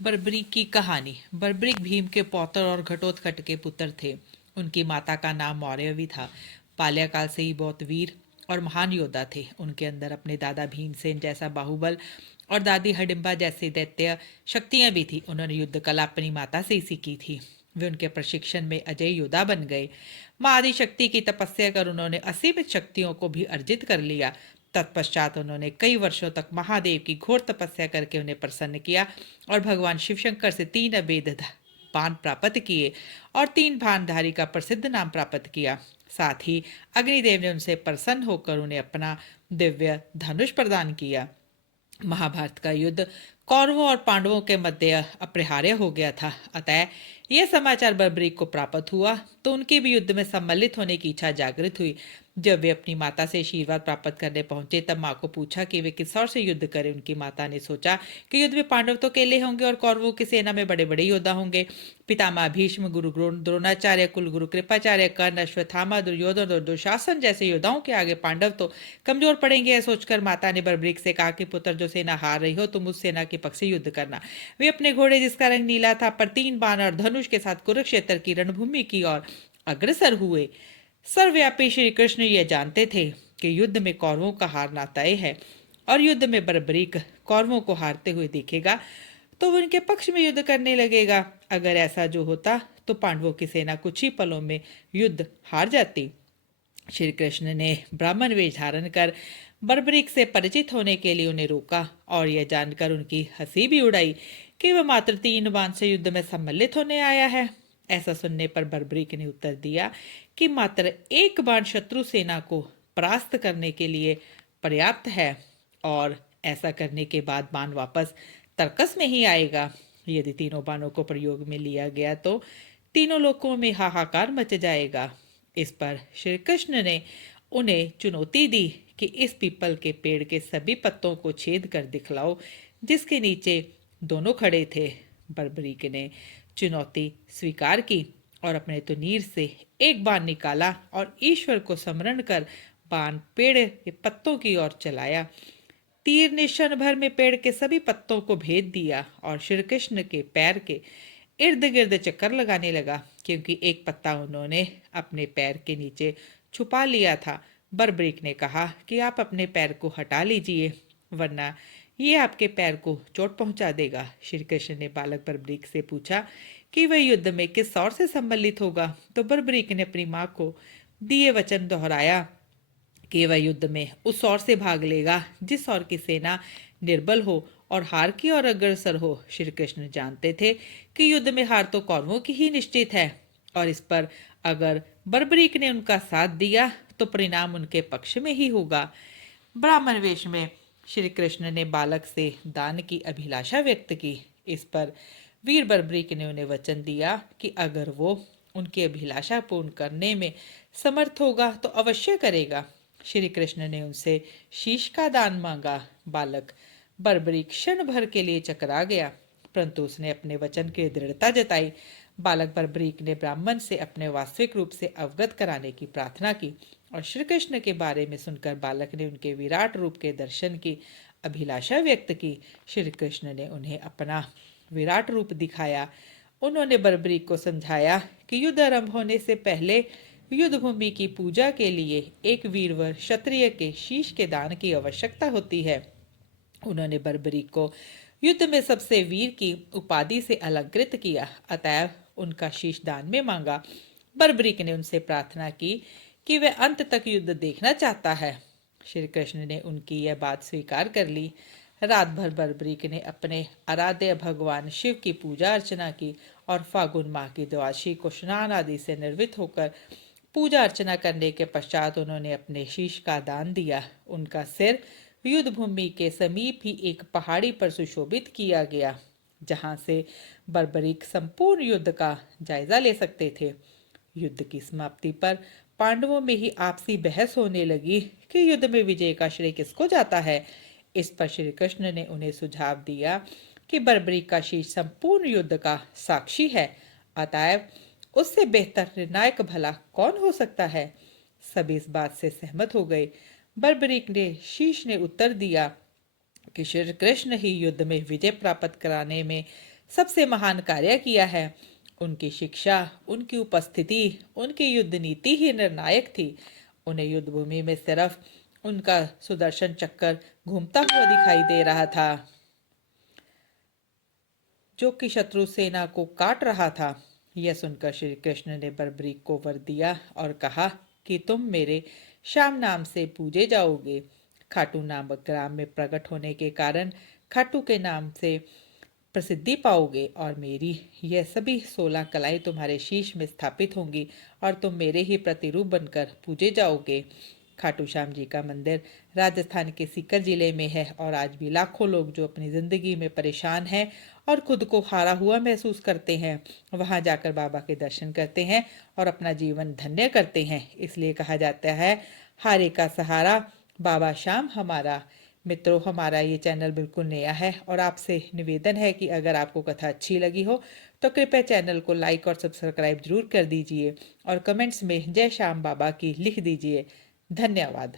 बर्बरीक की कहानी। बर्बरीक भीम के पौत्र और घटोत्कच के पुत्र थे। उनकी माता का नाम मौर्यवी था। बाल्यकाल से ही बहुत वीर और महान योद्धा थे। उनके अंदर अपने दादा भीमसेन जैसा बाहुबल और दादी हडिम्बा जैसी दैत्य शक्तियां भी थी। उन्होंने युद्ध कला अपनी माता से ही सीखी थी। वे उनके प्रशिक्षण में अजय योद्धा बन गए। माँ आदि शक्ति की तपस्या कर उन्होंने असीमित शक्तियों को भी अर्जित कर लिया। तत्पश्चात उन्होंने कई वर्षों तक महादेव की घोर तपस्या करके उन्हें प्रसन्न किया और भगवान शिवशंकर से 3 अभेद बाण प्राप्त किए और 3 भानधारी का प्रसिद्ध नाम प्राप्त किया। साथ ही अग्निदेव ने उनसे प्रसन्न होकर उन्हें अपना दिव्य धनुष प्रदान किया। महाभारत का युद्ध कौरवों और पांडवों के मध्य अपरिहार्य हो गया था। अतः यह समाचार बर्बरीक को प्राप्त हुआ तो उनकी भी युद्ध में सम्मिलित होने की इच्छा जागृत हुई। जब वे अपनी माता से आशीर्वाद प्राप्त करने पहुंचे तब माँ को पूछा कि वे किस ओर से युद्ध करें। उनकी माता ने सोचा कि युद्ध में पांडव तो अकेले होंगे और कौरवों की सेना में बड़े बड़े योद्धा होंगे। पितामह भीष्म, गुरु द्रोणाचार्य, कुलगुरु कृपाचार्य, कर्ण, अश्वत्थामा, दुर्योधन और दुशासन जैसे योद्धाओं के आगे पांडव तो कमजोर पड़ेंगे। यह सोचकर माता ने बर्बरीक से कहा कि पुत्र, जो सेना हार रही हो तुम उस सेना के पक्ष से युद्ध करना। वे अपने घोड़े, जिसका रंग नीला था, पर 3 बाण और धनुष के साथ कुरुक्षेत्र की रणभूमि की ओर अग्रसर हुए। सर्वव्यापी श्री कृष्ण ये जानते थे कि युद्ध में कौरवों का हारना तय है और युद्ध में बर्बरीक कौरवों को हारते हुए देखेगा तो वो उनके पक्ष में युद्ध करने लगेगा। अगर ऐसा जो होता तो पांडवों की सेना कुछ ही पलों में युद्ध हार जाती। श्री कृष्ण ने ब्राह्मण वेश धारण कर बर्बरीक से परिचित होने के लिए उन्हें रोका और यह जानकर उनकी हंसी भी उड़ाई कि वह मात्र 3 बाण से युद्ध में सम्मिलित होने आया है। ऐसा सुनने पर बर्बरीक ने उत्तर दिया कि मात्र 1 बाण शत्रु सेना को परास्त करने के लिए पर्याप्त है और ऐसा करने के बाद बाण वापस तर्कस में ही आएगा। यदि 3 बाणों को प्रयोग में लिया गया तो तीनों लोकों में हाहाकार मच जाएगा। इस पर श्री कृष्ण ने उन्हें चुनौती दी कि इस पीपल के पेड़ के सभी पत्तों को छेद कर दिखलाओ जिसके नीचे दोनों खड़े थे। बर्बरीक ने चुनौती स्वीकार की और अपने तुनीर से 1 बाण निकाला और ईश्वर को स्मरण कर बाण पेड़ के पत्तों की ओर चलाया। तीर ने क्षण भर में पेड़ के सभी पत्तों को भेद दिया और श्री कृष्ण के पैर के इर्द गिर्द चक्कर लगाने लगा, क्योंकि एक पत्ता उन्होंने अपने पैर के नीचे छुपा लिया था। बर्बरीक ने कहा कि आप अपने पैर को हटा लीजिए, वरना ये आपके पैर को चोट पहुंचा देगा। श्री कृष्ण ने बालक बर्बरीक से पूछा कि वह युद्ध में किस ओर से सम्मिलित होगा, तो बर्बरीक ने अपनी माँ को दिए वचन दोहराया कि वह युद्ध में उस ओर से भाग लेगा जिस ओर की सेना निर्बल हो और हार की ओर अग्रसर हो। श्री कृष्ण जानते थे कि युद्ध में हार तो कौरवों की ही निश्चित है और इस पर अगर बर्बरीक ने उनका साथ दिया तो परिणाम उनके पक्ष में ही होगा। ब्राह्मण वेश में श्री कृष्ण ने बालक से दान की अभिलाषा व्यक्त की। इस पर वीर बर्बरीक ने उन्हें वचन दिया कि अगर वो उनकी अभिलाषा पूर्ण करने में समर्थ होगा तो अवश्य करेगा। श्री कृष्ण ने उनसे शीश का दान मांगा। बालक बर्बरीक क्षण भर के लिए चकरा गया, परंतु उसने अपने वचन की दृढ़ता जताई। बालक बर्बरीक ने ब्राह्मण से अपने वास्तविक रूप से अवगत कराने की प्रार्थना की और श्री कृष्ण के बारे में सुनकर बालक ने उनके विराट रूप के दर्शन की अभिलाषा व्यक्त की। श्री कृष्ण ने उन्हें अपना विराट रूप दिखाया। उन्होंने बर्बरीक को समझाया कि युद्ध आरंभ होने से पहले युद्ध भूमि की पूजा के लिए एक वीरवर क्षत्रिय के शीश के दान की आवश्यकता होती है। उन्होंने बर्बरीक को युद्ध में सबसे वीर की उपाधि से अलंकृत किया, अतएव उनका शीश दान में मांगा। बर्बरीक ने उनसे प्रार्थना की कि वह अंत तक युद्ध देखना चाहता है। श्री कृष्ण ने उनकी यह बात स्वीकार कर ली। रात भर बर्बरीक ने अपने आराध्य भगवान शिव की पूजा अर्चना की और फागुन माह की द्वादशी को स्नान आदि से निर्वित होकर पूजा अर्चना करने के पश्चात उन्होंने अपने शीश का दान दिया। उनका सिर युद्ध भूमि के समीप ही एक पहाड़ी पर सुशोभित किया गया, जहां से बर्बरीक संपूर्ण युद्ध का जायजा ले सकते थे। युद्ध की समाप्ति पर पांडवों में ही आपसी बहस होने लगी कि युद्ध में विजय का श्रेय किसको जाता है। इस पर श्री कृष्ण ने उन्हें सुझाव दिया कि बर्बरीक का शीश संपूर्ण युद्ध का साक्षी है, अतएव उससे बेहतर निर्णायक भला कौन हो सकता है। सभी इस बात से सहमत हो गए। बर्बरीक ने शीश ने उत्तर दिया कि श्री कृष्ण ही युद्ध में विजय प्राप्त कराने में सबसे महान कार्य किया है। उनकी शिक्षा, उनकी उपस्थिति, उनकी युद्ध नीति ही निर्णायक थी। उन्हें युद्ध भूमि में सिर्फ उनका सुदर्शन चक्कर घूमता हुआ दिखाई दे रहा था, जो कि शत्रु सेना को काट रहा था। यह सुनकर श्री कृष्ण ने बर्बरीक को वर दिया और कहा कि तुम मेरे श्याम नाम से पूजे जाओगे। खाटू नामक ग्राम में प्रकट होने के कारण खाटू के नाम से प्रसिद्धि पाओगे और मेरी यह सभी 16 कलाएं तुम्हारे शीश में स्थापित होंगी और तुम मेरे ही प्रतिरूप बनकर पूजे जाओगे। खाटू श्याम जी का मंदिर राजस्थान के सीकर जिले में है और आज भी लाखों लोग जो अपनी ज़िंदगी में परेशान हैं और खुद को हारा हुआ महसूस करते हैं, वहां जाकर बाबा के दर्शन करते हैं और अपना जीवन धन्य करते हैं। इसलिए कहा जाता है, हारे का सहारा बाबा श्याम हमारा। मित्रों, हमारा ये चैनल बिल्कुल नया है और आपसे निवेदन है कि अगर आपको कथा अच्छी लगी हो तो कृपया चैनल को लाइक और सब्सक्राइब जरूर कर दीजिए और कमेंट्स में जय श्याम बाबा की लिख दीजिए। धन्यवाद।